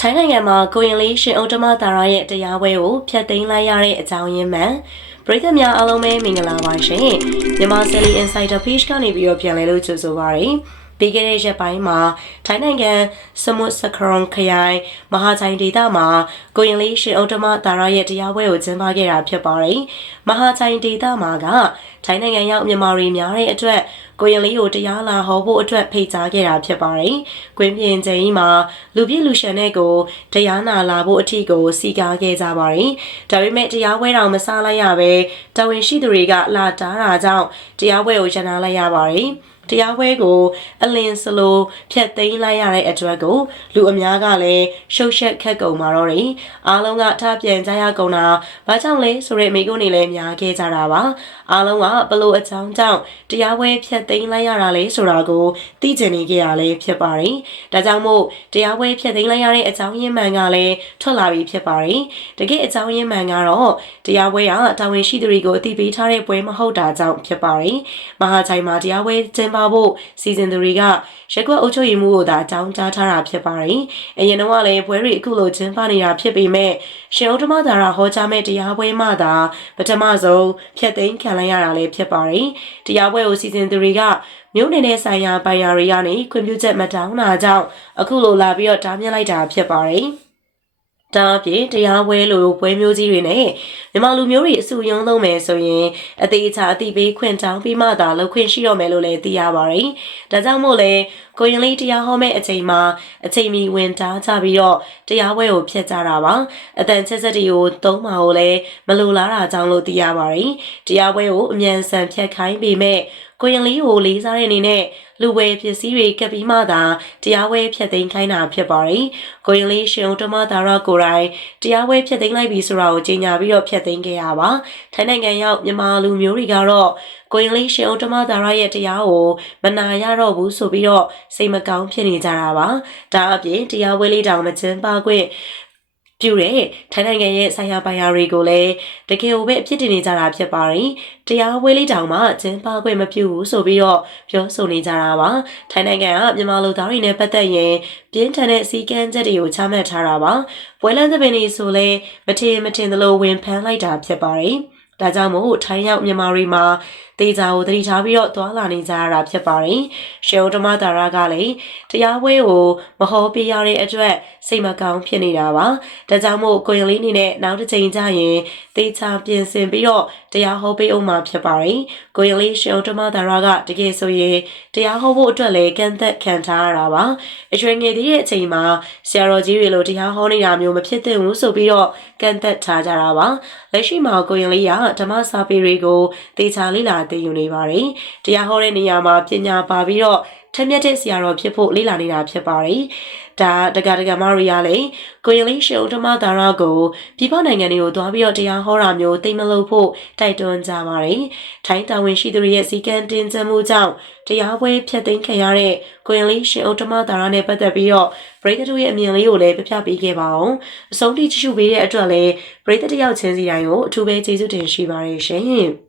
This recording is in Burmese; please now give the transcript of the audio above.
ထိုင်းနိုင်ငံမှာကိုရင်လေးရှင်ဥတ္တမသာရရဲ့တရားပွဲကိုဖျက်သိမ်းလိုက်ရတဲ့အကြောင်းရင်းမှန်ပရိသတ်များအားလုံးပဲမင်္ဂလာပါရှင်မြန်မာ Sally Insider Page ကနေပြီးတော့ပြန်လည်လို့ကြိုဆိုပါရစေပြီးခဲ့တဲ့ရက်ပိုင်းမှာထိုင်းနိုင်ငံစမွတ်စခရွန်ခရိုင်မဟာချိုင်ဒေသမှာကိုရင်လေးရှင်ဥတ္တမသာရရဲ့တရားပွဲကိုကျင်းပခဲ့တာဖြစ်ပါတယ်။မဟာချိုင်ဒေသမှာကထိုင်းနိုင်ငံရောက်မြန်မာတွေများတဲ့အတွက် ကိုရင်လေးကိုတရားလာဟောဖို့အတွက်ဖိတ်ကြားခဲ့တာဖြစ်ပါတယ်။ကွင်းပြင်ချိန်မှာလူပြည့်လူရှန်တဲ့ကိုတရားနာလာဖို့အထီကိုစီကားခဲ့ကြပါတယ်။ဒါပေမဲ့တရားပွဲတော်မစားလိုက်ရပဲတာဝန်ရှိသူတွေကလာတားတာကြောင့်တရားပွဲကိုရနာလိုက်ရပါတယ်။တရားပွဲကိုအလင်းစလိုဖျက်သိမ်းလိုက်ရတဲ့အတွက်ကိုလူအများကလည်းရှုပ်ရှက်ခက်ကုန်มาတော့တယ်အားလုံးကထပြန်ကြရကုန်တာဘာကြောင့်လဲဆိုတဲ့မိကုန်းတွေလည်းများခဲ့ကြတာပါအားလုံးကဘလို့အကြောင်းကြောင့်တရားပွဲဖျက်သိမ်းလိုက်ရတာလဲဆိုတာကိုသိကျင်နေကြရလဲဖြစ်ပါတယ်ဒါကြောင့်မို့တရားပွဲဖျက်သိမ်းလိုက်ရတဲ့အကြောင်းရင်းမှန်ကလည်းထွက်လာပြီဖြစ်ပါတယ်တကယ်အကြောင်းရင်းမှန်ကတော့တရားပွဲကတာဝန်ရှိသူတွေကိုအသိပေးထားတဲ့ပွဲမဟုတ်တာကြောင့်ဖြစ်ပါတယ်မဟာချိုင်မှာတရားပွဲကျင်းပဖို့စီစဉ်သူတွေကရက်ကွက်အုပ်ချုပ်ရေးမှုကိုသာအကြောင်းကြားထားတာဖြစ်ပါတယ်။အရင်တော့ကလည်းပွဲတွေအခုလိုကျင်းပနေတာဖြစ်ပေမဲ့ရှင်ဥဒ္ဓမသာရဟောကြားမဲ့တရားပွဲမှသာပထမဆုံးဖျက်သိမ်းခံလိုက်ရတာလည်းဖြစ်ပါတယ်။တရားပွဲကိုစီစဉ်သူတွေကမြို့နယ်နဲ့ဆိုင်ရာပိုင်ယာတွေကနေခွင့်ပြုချက်မတောင်းတာကြောင့်အခုလိုလာပြီးတော့တားမြစ်လိုက်တာဖြစ်ပါတယ်။ဒါအပြင်တရားပွဲလိုပွဲမျိုးကြီးတွေနဲ့မြန်မာလူမျိုးတွေအစုယုံလုံးမယ်ဆိုရင်အသေးအချာအတိပေးခွင့်တောင်းပြီးမှသာလုပ်ခွင့်ရှိတော့မယ်လို့လည်းသိရပါတယ်။ဒါကြောင့်မို့လဲကိုရင်လေးတရားဟောမဲ့အချိန်မှာအချိန်မီဝင်တားကြပြီးတော့တရားပွဲကိုဖျက်ကြတာပါ။အတန်ချက်ချက်တွေကိုသုံးပါကိုလည်းမလိုလားတာကြောင့်လို့သိရပါတယ်။တရားပွဲကိုအမြန်ဆန်ဖျက်ခိုင်းပေမဲ့ ကိုရင်လေးကိုလေးစားတဲ့အနေနဲ့လူဝဲပစ္စည်းတွေကပ်ပြီးမှသာတရားဝဲဖြတ်သိမ်းခိုင်းတာဖြစ်ပါတယ်။ကိုရင်လေးရှင်ဦးတမသာရကိုရိုင်းတရားဝဲဖြတ်သိမ်းလိုက်ပြီဆိုတာကိုကြေညာပြီးတော့ဖြတ်သိမ်းခဲ့ရပါ။ထိုင်းနိုင်ငံရောက်မြန်မာလူမျိုးတွေကတော့ကိုရင်လေးရှင်ဦးတမသာရရဲ့တရားကိုမနာရတော့ဘူးဆိုပြီးတော့စိတ်မကောင်းဖြစ်နေကြတာပါ။ဒါအပြင်တရားဝဲလေးတောင်မကျင်းပခွင့် ပြုတဲ့ထိုင်းနိုင်ငံရဲ့ဆိုင်ရာပိုင်ယာတွေကိုလည်းတကယ်ကိုပဲအဖြစ်တင်နေကြတာဖြစ်ပါတယ်။တရားဝဲလေးတောင်မှကျင်းပခွင့်မပြုဘူးဆိုပြီးတော့ပြောဆိုနေကြတာပါ။ထိုင်းနိုင်ငံကမြန်မာလူသားတွေနဲ့ပတ်သက်ရင်ပြင်းထန်တဲ့စီကန်းချက်တွေကိုချမှတ်ထားတာပါ။ပွဲလန်းသပင်တွေဆိုလဲမထင်မထင်သလိုဝင်ဖမ်းလိုက်တာဖြစ်ပါတယ်။ဒါကြောင့်မို့ထိုင်းရောက်မြန်မာတွေမှာ တေချာကိုတတိထားပြီးတော့သွာလာနေကြရတာဖြစ်ပါတယ်။ရှေဥဓမ္မတာရကလည်းတရားပွဲကိုမဟောပြရတဲ့အတွက်စိတ်မကောင်းဖြစ်နေတာပါ။ဒါကြောင့်မို့ကိုရင်လေးနေနဲ့နောက်တစ်ချိန်ကျရင်တေချာပြင်ဆင်ပြီးတော့တရားဟောပေးအောင်မှာဖြစ်ပါတယ်။ကိုရင်လေးရှေဥဓမ္မတာရကတကယ်ဆိုရင်တရားဟောဖို့အတွက်လည်းကန့်သက်ခံထားရတာပါ။အရွယ်ငယ်သေးတဲ့အချိန်မှာဆရာတော်ကြီးတွေလိုတရားဟောနေတာမျိုးမဖြစ်သင့်ဘူးဆိုပြီးတော့ကန့်သက်ထားကြတာပါ။လက်ရှိမှာကိုရင်လေးကဓမ္မစာပေတွေကိုတေချာလေးလာသင်ယူနေပါတယ်။တရားဟောတဲ့နေရာမှာပညာပါပြီးတော့ထက်မြက်တဲ့ဆရာတော်ဖြစ်ဖို့လေ့လာနေတာဖြစ်ပါတယ်။ဒါတက္ကရာမရီယာလေကိုရင်လေးရှင်ဥထမသာရကိုပြည်ပနိုင်ငံတွေကိုသွားပြီးတော့တရားဟောတာမျိုးသိမလို့ဖို့တိုက်တွန်းကြပါတယ်။ထိုင်းတာဝန်ရှိသူတွေရဲ့စီကံတင်ကျမှုကြောင့်တရားပွဲဖျက်သိမ်းခံရတဲ့ကိုရင်လေးရှင်ဥထမသာရနဲ့ပတ်သက်ပြီးတော့ပရိသတ်တို့ရဲ့အမြင်လေးကိုလည်းပြပြပေးခဲ့ပါအောင်။အဆုံးထိကြည့်ရှုပေးတဲ့အတွက်လည်းပရိသတ်တယောက်ချင်းစီတိုင်းကိုအထူးပဲကျေးဇူးတင်ရှိပါတယ်ရှင်။